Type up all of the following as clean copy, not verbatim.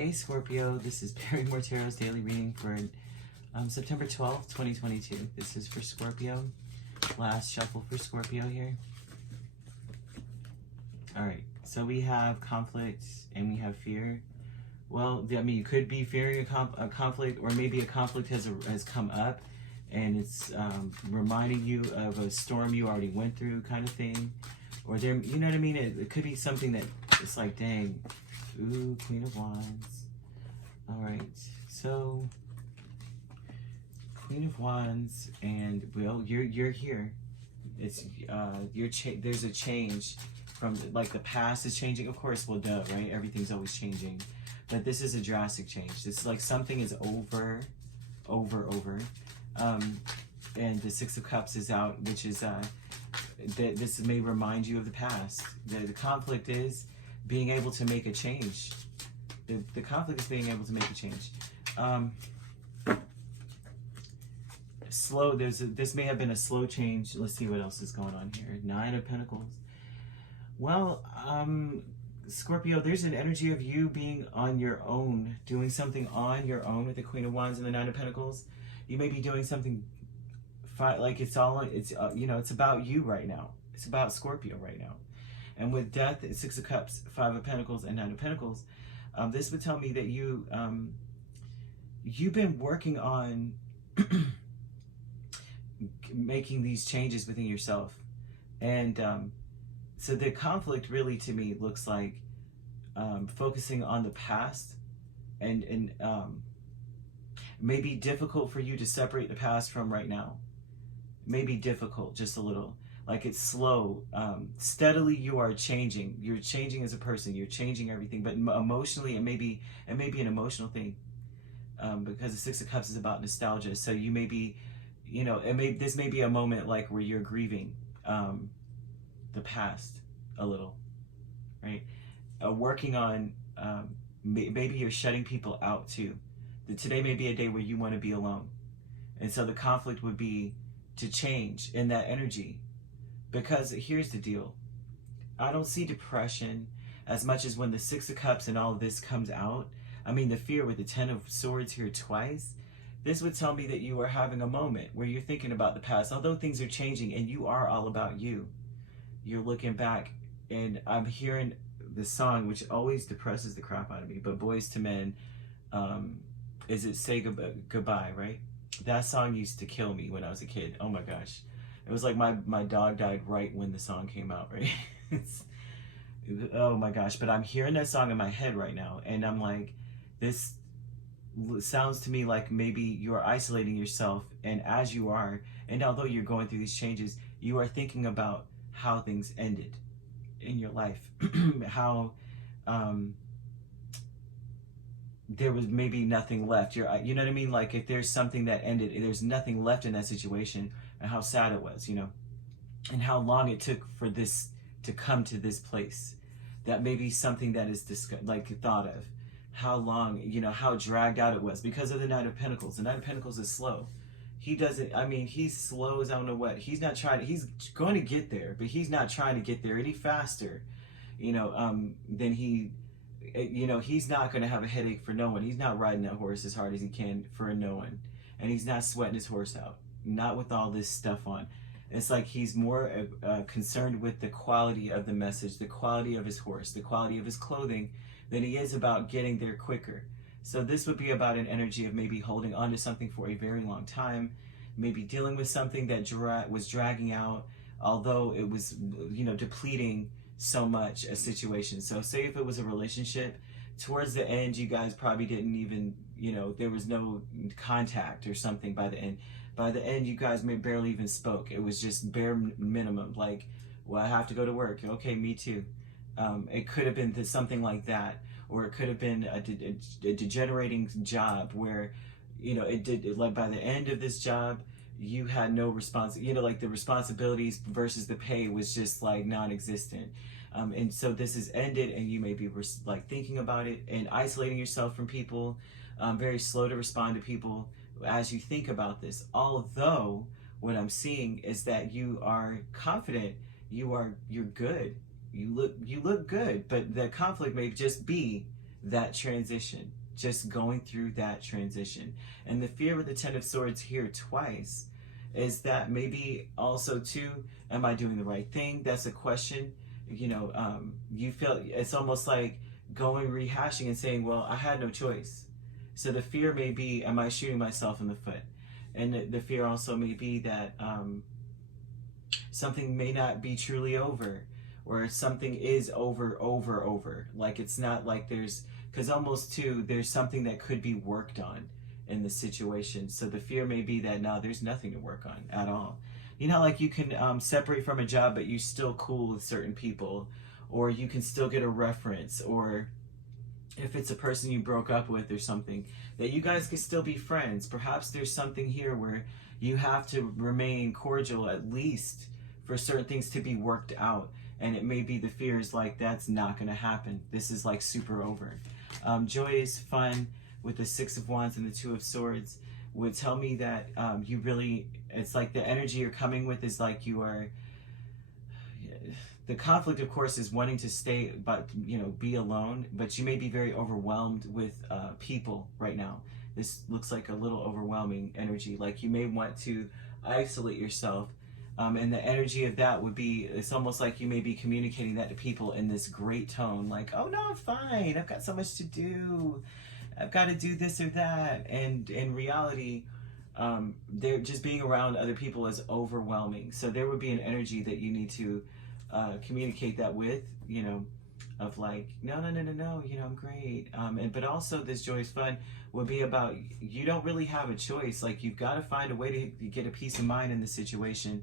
Hey Scorpio, this is Perrymore Tarot's daily reading for September 12th, 2022. This is for Scorpio. Last shuffle for Scorpio here. Alright, so we have conflict and we have fear. Well, I mean, you could be fearing a conflict, or maybe a conflict has come up and it's reminding you of a storm you already went through, kind of thing. Or there, you know what I mean? It could be something that it's like, dang, ooh, Queen of Wands. All right, so Queen of Wands, and well, you're here. It's there's a change from, like, the past is changing. Of course, well, duh, right? Everything's always changing, but this is a drastic change. This is like something is over. And the Six of Cups is out, which is this may remind you of the past. The conflict is being able to make a change. The conflict is being able to make a change. This may have been a slow change. Let's see what else is going on here. Nine of Pentacles. Well, Scorpio, there's an energy of you being on your own, doing something on your own with the Queen of Wands and the Nine of Pentacles. You may be doing something like it's about you right now. It's about Scorpio right now. And with Death, Six of Cups, Five of Pentacles, and Nine of Pentacles, this would tell me that you've been working on making these changes within yourself. And so the conflict really, to me, looks like focusing on the past, and may be difficult for you to separate the past from right now. Maybe difficult, just a little. Like it's slow. Steadily you are changing. You're changing as a person. You're changing everything. But emotionally, it may be an emotional thing. Because the Six of Cups is about nostalgia. So you may be, this may be a moment like where you're grieving the past a little, right? Working on, maybe you're shutting people out too. Today may be a day where you want to be alone. And so the conflict would be to change in that energy. Because here's the deal. I don't see depression as much as when the Six of Cups and all of this comes out. I mean, the fear with the Ten of Swords here twice. This would tell me that you are having a moment where you're thinking about the past. Although things are changing and you are all about you. You're looking back, and I'm hearing the song, which always depresses the crap out of me. But Boys to Men, is it Say Goodbye, right? That song used to kill me when I was a kid. Oh my gosh. It was like my dog died right when the song came out, right? Oh my gosh. But I'm hearing that song in my head right now. And I'm like, this sounds to me like maybe you're isolating yourself. And as you are, and although you're going through these changes, you are thinking about how things ended in your life. How there was maybe nothing left. You know what I mean? Like if there's something that ended, there's nothing left in that situation, and how sad it was, and how long it took for this to come to this place. That may be something that is thought of. How long, how dragged out it was because of the Knight of Pentacles. The Knight of Pentacles is slow. He doesn't, he's slow as I don't know what. He's not trying, he's going to get there, but he's not trying to get there any faster, than he, he's not going to have a headache for no one. He's not riding that horse as hard as he can for no one. And he's not sweating his horse out. Not with all this stuff on. It's like he's more concerned with the quality of the message, the quality of his horse, the quality of his clothing, than he is about getting there quicker. So this would be about an energy of maybe holding on to something for a very long time, maybe dealing with something that was dragging out, although it was, depleting so much a situation. So say if it was a relationship, towards the end, you guys probably didn't even, there was no contact or something by the end. By the end, you guys barely even spoke. It was just bare minimum. Like, well, I have to go to work. Okay, me too. It could have been something like that. Or it could have been a degenerating job where, like by the end of this job, you had no like the responsibilities versus the pay was just like non-existent. And so this is ended, and you may be like thinking about it and isolating yourself from people, very slow to respond to people as you think about this. Although what I'm seeing is that you are confident, you're good. You look good, but the conflict may just be that transition, just going through that transition. And the fear with the Ten of Swords here twice is that maybe also too, am I doing the right thing? That's a question. You know, you feel it's almost like going rehashing and saying, well, I had no choice. So the fear may be, am I shooting myself in the foot? And the fear also may be that something may not be truly over, or something is over. Like it's not like there's, because almost too, there's something that could be worked on in the situation. So the fear may be that no, there's nothing to work on at all. You know, like you can separate from a job, but you're still cool with certain people, or you can still get a reference, or if it's a person you broke up with or something, that you guys can still be friends. Perhaps there's something here where you have to remain cordial, at least for certain things to be worked out. And it may be the fear is like, that's not going to happen. This is like super over. Joy is fun with the Six of Wands and the Two of Swords would tell me that you really, it's like the energy you're coming with is like you are, the conflict of course is wanting to stay, but you know, be alone, but you may be very overwhelmed with people right now. This looks like a little overwhelming energy. Like you may want to isolate yourself. And the energy of that would be, it's almost like you may be communicating that to people in this great tone, like, oh no, I'm fine, I've got so much to do, I've got to do this or that. And in reality, they're just being around other people is overwhelming. So there would be an energy that you need to communicate that with, you know, of like, no, you know, I'm great. But also this joy is fun would be about, you don't really have a choice. Like you've got to find a way to get a peace of mind in the situation.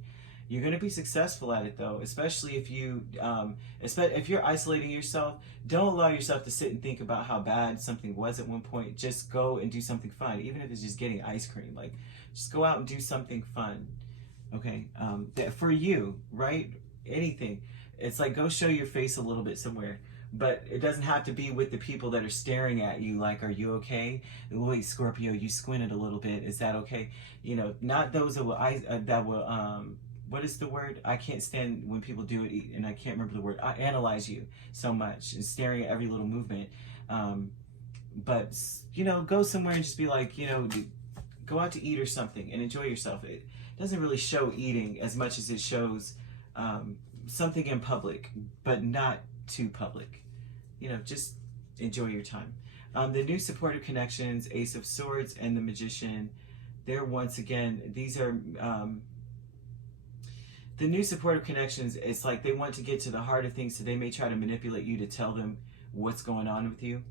You're going to be successful at it though, especially if if you're isolating yourself. Don't allow yourself to sit and think about how bad something was at one point. Just go and do something fun, even if it's just getting ice cream. Like just go out and do something fun, okay? That for you, right? Anything. It's like go show your face a little bit somewhere. But it doesn't have to be with the people that are staring at you like, are you okay? Wait, Scorpio, you squinted a little bit. Is that okay? You know, not those that will, what is the word? I can't stand when people do it, and I can't remember the word. I analyze you so much and staring at every little movement. But, you know, go somewhere and just be like, you know, go out to eat or something and enjoy yourself. It doesn't really show eating as much as it shows something in public, but not too public. You know, just enjoy your time. The new supportive connections, Ace of Swords and the Magician, they're once again, these are the new supportive connections. It's like they want to get to the heart of things, so they may try to manipulate you to tell them what's going on with you.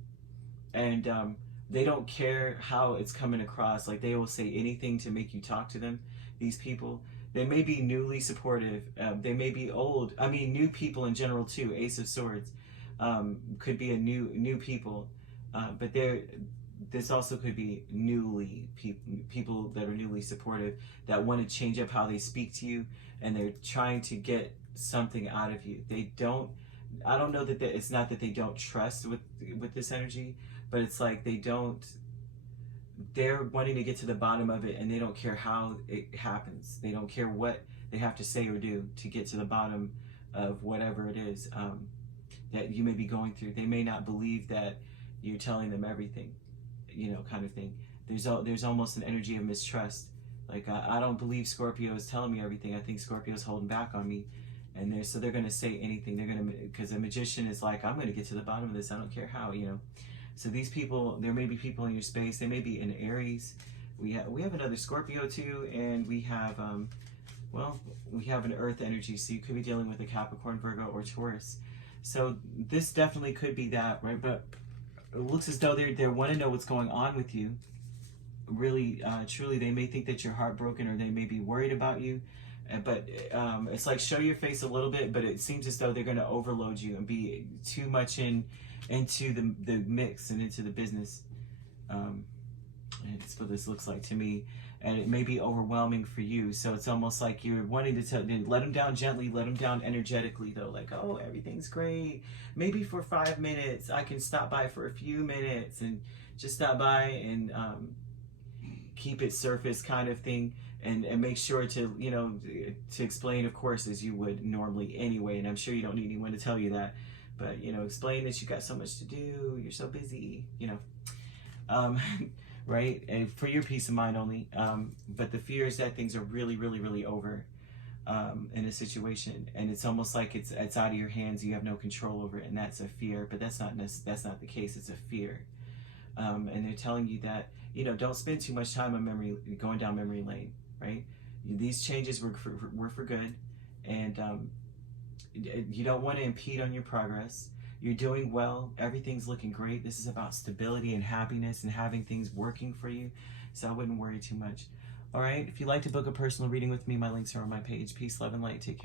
And they don't care how it's coming across. Like they will say anything to make you talk to them, these people. They may be newly supportive. They may be old. I mean, new people in general too. Ace of Swords could be a new people, but this also could be newly people that are newly supportive that want to change up how they speak to you, and they're trying to get something out of you. They don't. I don't know that it's not that they don't trust with this energy, but it's like they don't. They're wanting to get to the bottom of it, and they don't care how it happens. They don't care what they have to say or do to get to the bottom of whatever it is that you may be going through. They may not believe that you're telling them everything, you know, kind of thing. There's almost an energy of mistrust. Like, I don't believe Scorpio is telling me everything. I think Scorpio is holding back on me. And so they're going to say anything. They're going to, because a magician is like, I'm going to get to the bottom of this. I don't care how, you know. So these people, there may be people in your space. They may be in Aries. We have another Scorpio too, and we have we have an Earth energy. So you could be dealing with a Capricorn, Virgo, or Taurus. So this definitely could be that, right? But it looks as though they want to know what's going on with you. Really, truly, they may think that you're heartbroken, or they may be worried about you. But it's like show your face a little bit, but it seems as though they're going to overload you and be too much into the mix and into the business. And it's what this looks like to me. And it may be overwhelming for you. So it's almost like you're wanting to let them down gently, let them down energetically though. Like, oh, everything's great. Maybe for 5 minutes, I can stop by for a few minutes and just stop by and keep it surface kind of thing. And make sure to, you know, to explain, of course, as you would normally anyway. And I'm sure you don't need anyone to tell you that. But, you know, explain that you got so much to do, you're so busy, you know. Um, right? And for your peace of mind only. But the fear is that things are really, really, really over in a situation, and it's almost like it's out of your hands. You have no control over it, and that's a fear. But that's not the case. It's a fear. And they're telling you that, you know, don't spend too much time on going down memory lane, right? These changes were for good, and you don't want to impede on your progress. You're doing well. Everything's looking great. This is about stability and happiness and having things working for you. So I wouldn't worry too much. All right. If you'd like to book a personal reading with me, my links are on my page. Peace, love, and light. Take care.